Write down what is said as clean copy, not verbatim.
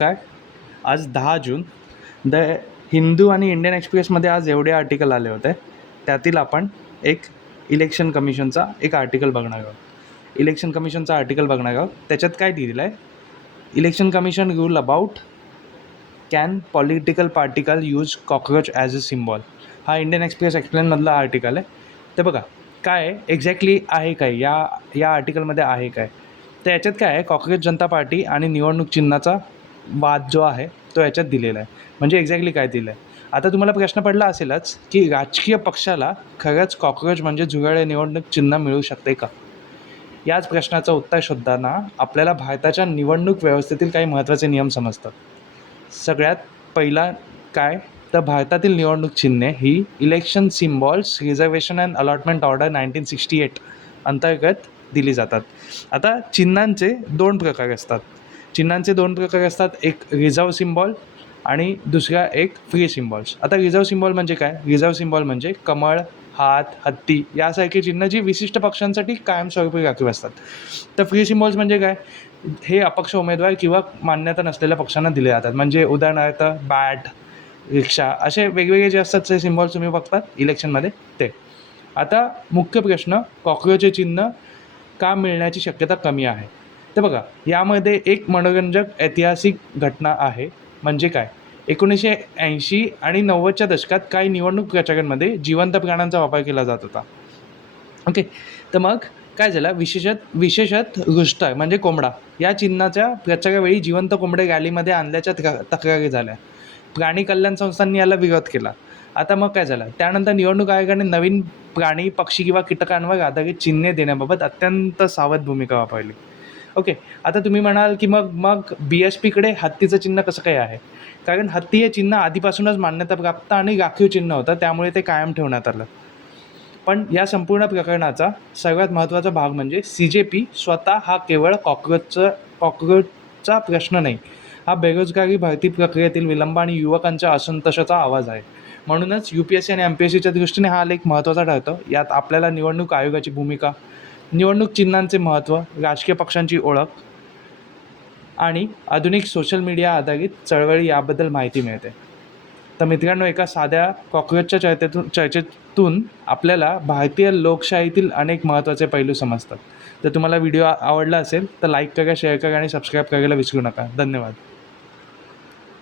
काय आज 10 जून द हिंदू आणि इंडियन एक्सप्रेसमध्ये आज एवढे आर्टिकल आले होते. त्यातील आपण एक इलेक्शन कमिशनचा एक आर्टिकल बघणार आहोत. इलेक्शन कमिशनचा आर्टिकल बघणार आहोत. त्याच्यात काय दिलेलं आहे, election commission rule about can political particle use cockroach as a symbol. हा इंडियन एक्सप्रेस एक्सप्लेनमधला आर्टिकल आहे. तर बघा काय एक्झॅक्टली आहे काय या आर्टिकलमध्ये आहे काय. तर याच्यात काय आहे, कॉकरोच जनता पार्टी आणि निवडणूक चिन्हाचा वाद जो आहे तो याच्यात दिलेला आहे. म्हणजे एक्झॅक्टली काय दिलं आहे. आता तुम्हाला प्रश्न पडला असेलच की राजकीय पक्षाला खरंच कॉकरोच म्हणजे जुगाड निवडणूक चिन्ह मिळू शकते का. याच प्रश्नाचं उत्तर शोधताना आपल्याला भारताच्या निवडणूक व्यवस्थेतील काही महत्त्वाचे नियम समजतात. सगळ्यात पहिला काय, तर भारतातील निवडणूक चिन्हे ही election symbols reservation and allotment order 1968 अंतर्गत दिली जातात. आता चिन्हांचे दोन प्रकार असतात, एक रिझर्व सिम्बॉल आणि दुसरा एक फ्री सिम्बॉल्स. आता रिझर्व सिम्बॉल म्हणजे काय, रिझर्व सिम्बॉल म्हणजे कमळ, हात, हत्ती यासारखी चिन्ह जी विशिष्ट पक्षांसाठी कायमस्वरूपी राखीव असतात. तर फ्री सिम्बॉल्स म्हणजे काय, हे अपक्ष उमेदवार किंवा मान्यता नसलेल्या पक्षांना दिले जातात. म्हणजे उदाहरणार्थ बॅट, रिक्षा असे वेगवेगळे जे असतात ते सिम्बॉल्स तुम्ही बघतात इलेक्शनमध्ये ते. आता मुख्य प्रश्न, कॉकरोचचे चिन्ह का मिळण्याची शक्यता कमी आहे. तर बघा यामध्ये एक मनोरंजक ऐतिहासिक घटना आहे. म्हणजे काय, 1980 आणि 90च्या दशकात काही निवडणूक प्रचारांमध्ये जिवंत प्राण्यांचा वापर केला जात होता. ओके. तर मग काय झालं, विशेषत रुस्टर म्हणजे कोंबडा या चिन्हाच्या प्रचारावेळी जिवंत कोंबडे रॅलीमध्ये आणल्याच्या तक्रारी झाल्या. प्राणी कल्याण संस्थांनी याला विरोध केला. आता मग काय झालं, त्यानंतर निवडणूक आयोगाने नवीन प्राणी, पक्षी किंवा कीटकांवर आधारित चिन्हे देण्याबाबत अत्यंत सावध भूमिका वापरली. ओके. आता तुम्ही म्हणाल की मग मग BSPकडे हत्तीचं चिन्ह कसं काय आहे. कारण हत्ती हे चिन्ह आधीपासूनच मान्यताप्राप्त आणि राखीव चिन्ह होतं, त्यामुळे ते कायम ठेवण्यात आलं. पण या संपूर्ण प्रकरणाचा सर्वात महत्त्वाचा भाग म्हणजे CJP स्वतः हा केवळ कॉकरोचचा प्रश्न नाही, हा बेरोजगारी भरती प्रक्रियेतील विलंब आणि युवकांच्या असंतोषाचा आवाज आहे. म्हणूनच UPSC आणि MPSCच्या दृष्टीने हा लेख महत्त्वाचा ठरतो. यात आपल्याला निवडणूक आयोगाची भूमिका, निवडणूक चिन्हांचे महत्त्व, राजकीय पक्षांची ओळख आणि आधुनिक सोशल मीडिया आधारित चळवळी याबद्दल माहिती मिळते. तर मित्रांनो, एका साध्या कॉकरोचच्या चर्चेतून आपल्याला भारतीय लोकशाहीतील अनेक महत्त्वाचे पैलू समजतात. जर तुम्हाला व्हिडिओ आवडला असेल तर लाईक करा, शेअर करा आणि सबस्क्राईब करायला विसरू नका. धन्यवाद.